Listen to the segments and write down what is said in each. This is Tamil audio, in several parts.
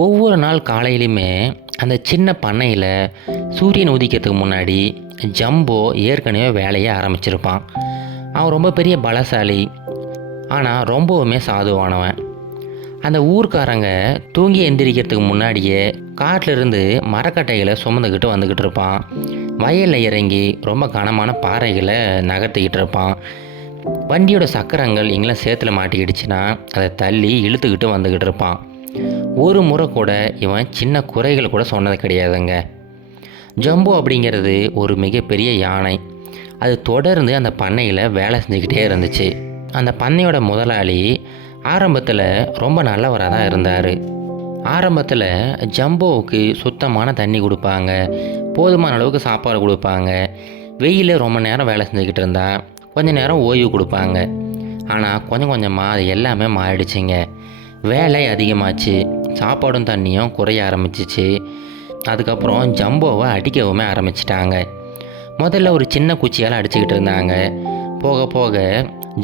ஒவ்வொரு நாள் காலையிலுமே அந்த சின்ன பண்ணையில் சூரியன் உதிக்கிறதுக்கு முன்னாடி ஜம்போ ஏற்கனவே வேலையை ஆரம்பிச்சிருப்பான். அவன் ரொம்ப பெரிய பலசாலி, ஆனால் ரொம்பவுமே சாதுவானவன். அந்த ஊர்க்காரங்க தூங்கி எந்திரிக்கிறதுக்கு முன்னாடியே காட்டிலிருந்து மரக்கட்டைகளை சுமந்துக்கிட்டு வந்துக்கிட்டு இருப்பான். வயலில் இறங்கி ரொம்ப கனமான பாறைகளை நகர்த்திக்கிட்டு இருப்பான். வண்டியோட சக்கரங்கள் எங்கெல்லாம் சேத்துல மாட்டிக்கிடுச்சுன்னா அதை தள்ளி இழுத்துக்கிட்டு வந்துக்கிட்டு இருப்பான். ஒரு முறை கூட இவன் சின்ன குறைகள் கூட சொன்னது கிடையாதுங்க. ஜம்போ அப்படிங்கிறது ஒரு மிகப்பெரிய யானை. அது தொடர்ந்து அந்த பண்ணையில் வேலை செஞ்சுக்கிட்டே இருந்துச்சு. அந்த பண்ணையோட முதலாளி ஆரம்பத்தில் ரொம்ப நல்லவராக தான் இருந்தார். ஆரம்பத்தில் ஜம்போவுக்கு சுத்தமான தண்ணி கொடுப்பாங்க, போதுமான அளவுக்கு சாப்பாடு கொடுப்பாங்க. வெயிலில் ரொம்ப நேரம் வேலை செஞ்சுக்கிட்டு இருந்தா கொஞ்சம் நேரம் ஓய்வு கொடுப்பாங்க. ஆனால் கொஞ்சம் கொஞ்சமாக அது எல்லாமே மாறிடுச்சுங்க. வேலை அதிகமாச்சு, சாப்பாடும் தண்ணியும் குறைய ஆரம்பிச்சிச்சு. அதுக்கப்புறம் ஜம்போவை அடிக்கவுமே ஆரம்பிச்சிட்டாங்க. முதல்ல ஒரு சின்ன குச்சியால் அடிச்சுக்கிட்டு இருந்தாங்க. போக போக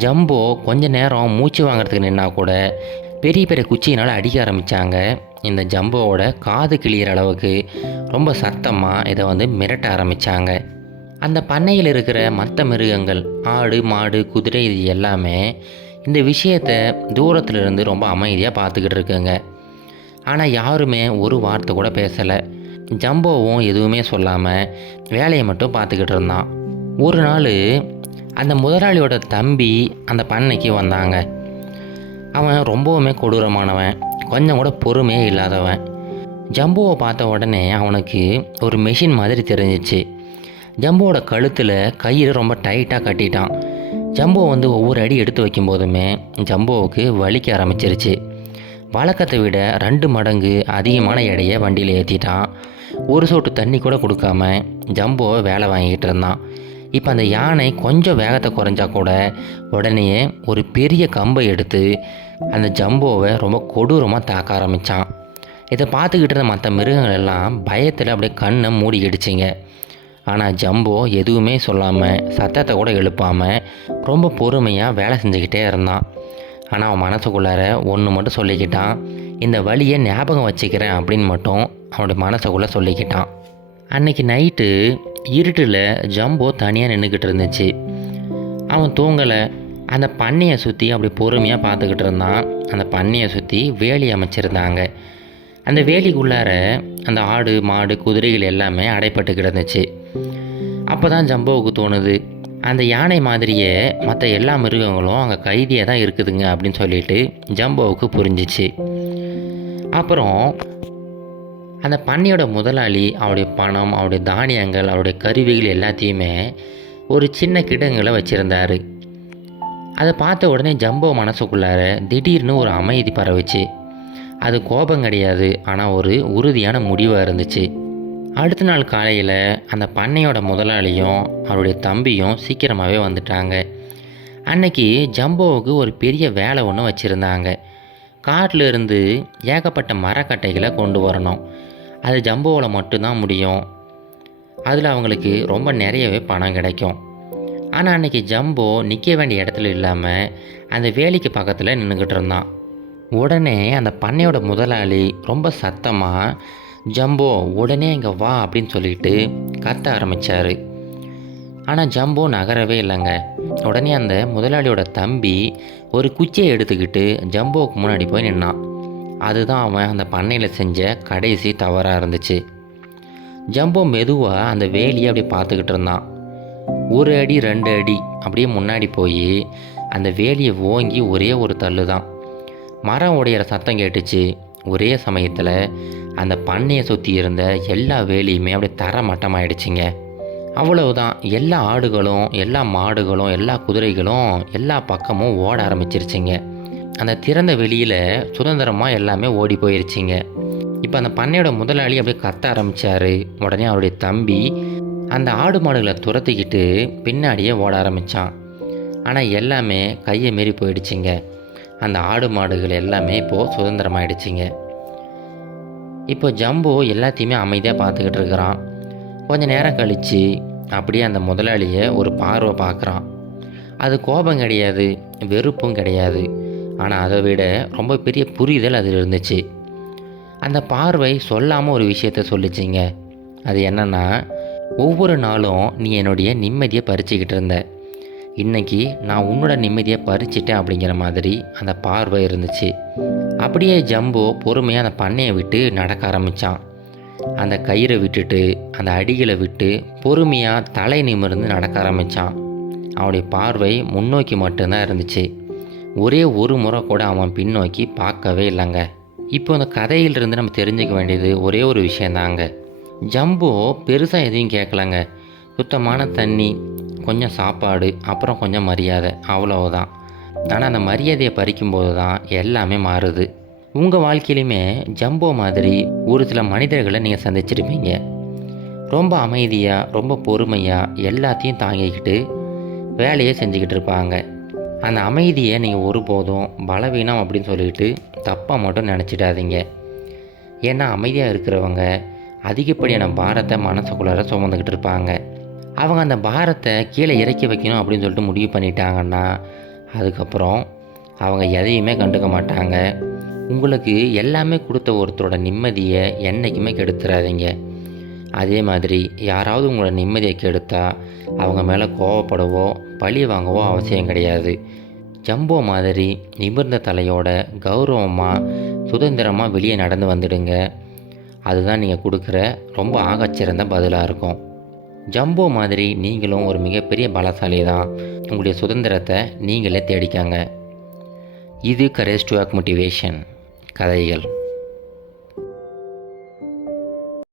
ஜம்போ கொஞ்ச நேரம் மூச்சு வாங்கிறதுக்கு நின்னா கூட பெரிய பெரிய குச்சியினால் அடிக்க ஆரம்பித்தாங்க. இந்த ஜம்போவோட காது கிளியிற அளவுக்கு ரொம்ப சத்தமாக இதை மிரட்ட ஆரம்பித்தாங்க. அந்த பண்ணையில் இருக்கிற மற்ற மிருகங்கள், ஆடு மாடு குதிரை, இது எல்லாமே இந்த விஷயத்தை தூரத்துலேருந்து ரொம்ப அமைதியாக பார்த்துக்கிட்டு இருக்குங்க. ஆனால் யாருமே ஒரு வார்த்தை கூட பேசலை. ஜம்போவும் எதுவுமே சொல்லாமல் வேலையை மட்டும் பார்த்துக்கிட்டு இருந்தான். ஒரு நாள் அந்த முதலாளியோட தம்பி அந்த பண்ணைக்கு வந்தாங்க. அவன் ரொம்பவுமே கொடூரமானவன், கொஞ்சம் கூட பொறுமையே இல்லாதவன். ஜம்போவை பார்த்த உடனே அவனுக்கு ஒரு மெஷின் மாதிரி தெரிஞ்சிச்சு. ஜம்போவோட கழுத்தில் கயிறு ரொம்ப டைட்டாக கட்டிட்டான். ஜம்போ ஒவ்வொரு அடி எடுத்து வைக்கும்போதுமே ஜம்போவுக்கு வலிக்க ஆரம்பிச்சிருச்சு. வழக்கத்தை விட 2 மடங்கு அதிகமான எடையை வண்டியில் ஏற்றிட்டான். ஒரு சொட்டு தண்ணி கூட கொடுக்காம ஜம்போவை வேலை வாங்கிக்கிட்டு இருந்தான். இப்போ அந்த யானை கொஞ்சம் வேகத்தை குறைஞ்சா கூட உடனே ஒரு பெரிய கம்பை எடுத்து அந்த ஜம்போவை ரொம்ப கொடூரமாக தாக்க ஆரம்பித்தான். இதை பார்த்துக்கிட்டு இருந்த மற்ற மிருகங்கள் எல்லாம் பயத்தில் அப்படியே கண்ணை மூடிக்கிடுச்சிங்க. ஆனால் ஜம்போ எதுவுமே சொல்லாமல், சத்தத்தை கூட எழுப்பாமல் ரொம்ப பொறுமையாக வேலை செஞ்சுக்கிட்டே இருந்தான். ஆனால் அவன் மனசுக்குள்ளார ஒன்று மட்டும் சொல்லிக்கிட்டான், இந்த வழியை ஞாபகம் வச்சுக்கிறேன் அப்படின்னு மட்டும் அவனுடைய மனசுக்குள்ளே சொல்லிக்கிட்டான். அன்றைக்கி நைட்டு இருட்டில் ஜம்போ தனியாக நின்றுக்கிட்டு இருந்துச்சு. அவன் தூங்கலை. அந்த பண்ணையை சுற்றி அப்படி பொறுமையாக பார்த்துக்கிட்டு இருந்தான். அந்த பண்ணையை சுற்றி வேலி அமைச்சிருந்தாங்க. அந்த வேலிக்குள்ளார அந்த ஆடு மாடு குதிரைகள் எல்லாமே அடைப்பட்டு கிடந்துச்சு. அப்போ தான் ஜம்போவுக்கு தோணுது, அந்த யானை மாதிரியே மற்ற எல்லா மிருகங்களும் அங்கே கைதியாக தான் இருக்குதுங்க அப்படின்னு சொல்லிட்டு ஜம்போவுக்கு புரிஞ்சிச்சு. அப்புறம் அந்த பண்ணையோட முதலாளி அவருடைய பணம், அவருடைய தானியங்கள், அவருடைய கருவிகள் எல்லாத்தையுமே ஒரு சின்ன கிடங்களை வச்சுருந்தார். அதை பார்த்த உடனே ஜம்போ மனசுக்குள்ளார திடீர்னு ஒரு அமைதி பரவுச்சு. அது கோபம் கிடையாது, ஆனால் ஒரு உறுதியான முடிவாக இருந்துச்சு. அடுத்த நாள் காலையில் அந்த பண்ணையோட முதலாளியும் அவருடைய தம்பியும் சீக்கிரமாகவே வந்துட்டாங்க. அன்னைக்கு ஜம்போவுக்கு ஒரு பெரிய வேலை ஒன்று வச்சுருந்தாங்க. காட்டில் இருந்து ஏகப்பட்ட மரக்கட்டைகளை கொண்டு வரணும். அது ஜம்போவில் மட்டும்தான் முடியும். அதில் அவங்களுக்கு ரொம்ப நிறையவே பணம் கிடைக்கும். ஆனால் அன்றைக்கி ஜம்போ நிற்க வேண்டிய இடத்துல இல்லாமல் அந்த வேலிக்கு பக்கத்தில் நின்றுக்கிட்டு இருந்தான். உடனே அந்த பண்ணையோட முதலாளி ரொம்ப சத்தமாக, ஜம்போ உடனே இங்கே வா அப்படின்னு சொல்லிட்டு கத்த ஆரம்பித்தார். ஆனால் ஜம்போ நகரவே இல்லைங்க. உடனே அந்த முதலாளியோட தம்பி ஒரு குச்சியை எடுத்துக்கிட்டு ஜம்போவுக்கு முன்னாடி போய் நின்னான். அதுதான் அவன் அந்த பண்ணையில் செஞ்ச கடைசி தவறாக இருந்துச்சு. ஜம்போ மெதுவாக அந்த வேலியை அப்படி பார்த்துக்கிட்டு இருந்தான். 1 அடி 2 அடி அப்படியே முன்னாடி போய் அந்த வேலியை ஓங்கி ஒரே ஒரு தள்ளு தான். மரம் உடையிற சத்தம் கேட்டுச்சு. ஒரே சமயத்தில் அந்த பண்ணையை சுற்றி இருந்த எல்லா வேலியுமே அப்படியே தரமட்டமாயிடுச்சிங்க. அவ்வளவுதான், எல்லா ஆடுகளும் எல்லா மாடுகளும் எல்லா குதிரைகளும் எல்லா பக்கமும் ஓட ஆரம்பிச்சிருச்சிங்க. அந்த திறந்த வெளியில் சுதந்திரமாக எல்லாமே ஓடி போயிருச்சிங்க. இப்போ அந்த பண்ணையோட முதலாளி அப்படியே கத்த ஆரம்பித்தார். உடனே அவருடைய தம்பி அந்த ஆடு மாடுகளை துரத்திக்கிட்டு பின்னாடியே ஓட ஆரம்பித்தான். ஆனால் எல்லாமே கையை மீறி போயிடுச்சிங்க. அந்த ஆடு மாடுகள் எல்லாமே இப்போது சுதந்திரமாயிடுச்சிங்க. இப்போ ஜம்போ எல்லாத்தையுமே அமைதியாக பார்த்துக்கிட்டு இருக்கிறான். கொஞ்சம் நேரம் கழித்து அப்படியே அந்த முதலாளியை ஒரு பார்வை பார்க்குறான். அது கோபம் கிடையாது, வெறுப்பும் கிடையாது, ஆனால் அதை விட ரொம்ப பெரிய புரிதல் அதில் இருந்துச்சு. அந்த பார்வை சொல்லாமல் ஒரு விஷயத்த சொல்லிச்சிங்க. அது என்னன்னா, ஒவ்வொரு நாளும் நீ என்னுடைய நிம்மதியை பறிச்சுக்கிட்டு இருந்த, இன்னைக்கு நான் உன்னோட நிம்மதியை பறிச்சிட்டேன் அப்படிங்கிற மாதிரி அந்த பார்வை இருந்துச்சு. அப்படியே ஜம்போ பொறுமையாக அந்த பண்ணையை விட்டு நடக்க ஆரம்பித்தான். அந்த கயிறை விட்டுட்டு அந்த அடிகளை விட்டு பொறுமையாக தலை நிமிர்ந்து நடக்க ஆரம்பித்தான். அவனுடைய பார்வை முன்னோக்கி மட்டும்தான் இருந்துச்சு. ஒரே ஒரு முறை கூட அவன் பின்னோக்கி பார்க்கவே இல்லைங்க. இப்போ இந்த கதையிலிருந்து நம்ம தெரிஞ்சுக்க வேண்டியது ஒரே ஒரு விஷயந்தாங்க. ஜம்போ பெருசாக எதையும் கேட்கலங்க. சுத்தமான தண்ணி, கொஞ்சம் சாப்பாடு, அப்புறம் கொஞ்சம் மரியாதை, அவ்வளவுதான். ஆனால் அந்த மரியாதையை பறிக்கும்போது தான் எல்லாமே மாறுது. உங்கள் வாழ்க்கையிலுமே ஜம்போ மாதிரி ஒரு சில மனிதர்களை நீங்கள் சந்திச்சிருப்பீங்க. ரொம்ப அமைதியாக, ரொம்ப பொறுமையாக எல்லாத்தையும் தாங்கிக்கிட்டு வேலையை செஞ்சுக்கிட்டு இருப்பாங்க. அந்த அமைதியை நீங்கள் ஒருபோதும் பலவீனம் அப்படின்னு சொல்லிட்டு தப்பாக மட்டும் நினச்சிடாதீங்க. ஏன்னா அமைதியாக இருக்கிறவங்க அதிகப்படியான பாரத்தை மனசுக்குள்ளார சுமந்துக்கிட்டு இருப்பாங்க. அவங்க அந்த பாரத்தை கீழே இறக்கி வைக்கணும் அப்படின்னு சொல்லிட்டு முடிவு பண்ணிட்டாங்கன்னா அதுக்கப்புறம் அவங்க எதையுமே கண்டுக்க மாட்டாங்க. உங்களுக்கு எல்லாமே கொடுத்த ஒருத்தரோட நிம்மதியை என்றைக்குமே கெடுத்துறாதீங்க. அதே மாதிரி யாராவது உங்களோட நிம்மதியை கெடுத்தா அவங்க மேலே கோவப்படவோ பழி வாங்கவோ அவசியம் கிடையாது. ஜம்போ மாதிரி நிமிர்ந்த தலையோட கௌரவமாக சுதந்திரமாக வெளியே நடந்து வந்துடுங்க. அதுதான் நீங்கள் கொடுக்குற ரொம்ப ஆகச்சிறந்த பதிலாக இருக்கும். ஜம்போ மாதிரி நீங்களும் ஒரு மிகப்பெரிய பலசாலி தான். உங்களுடைய சுதந்திரத்தை நீங்களே தேடிக்காங்க. இது கரேஜ் டு ஆக் மோட்டிவேஷன் கதைகள்.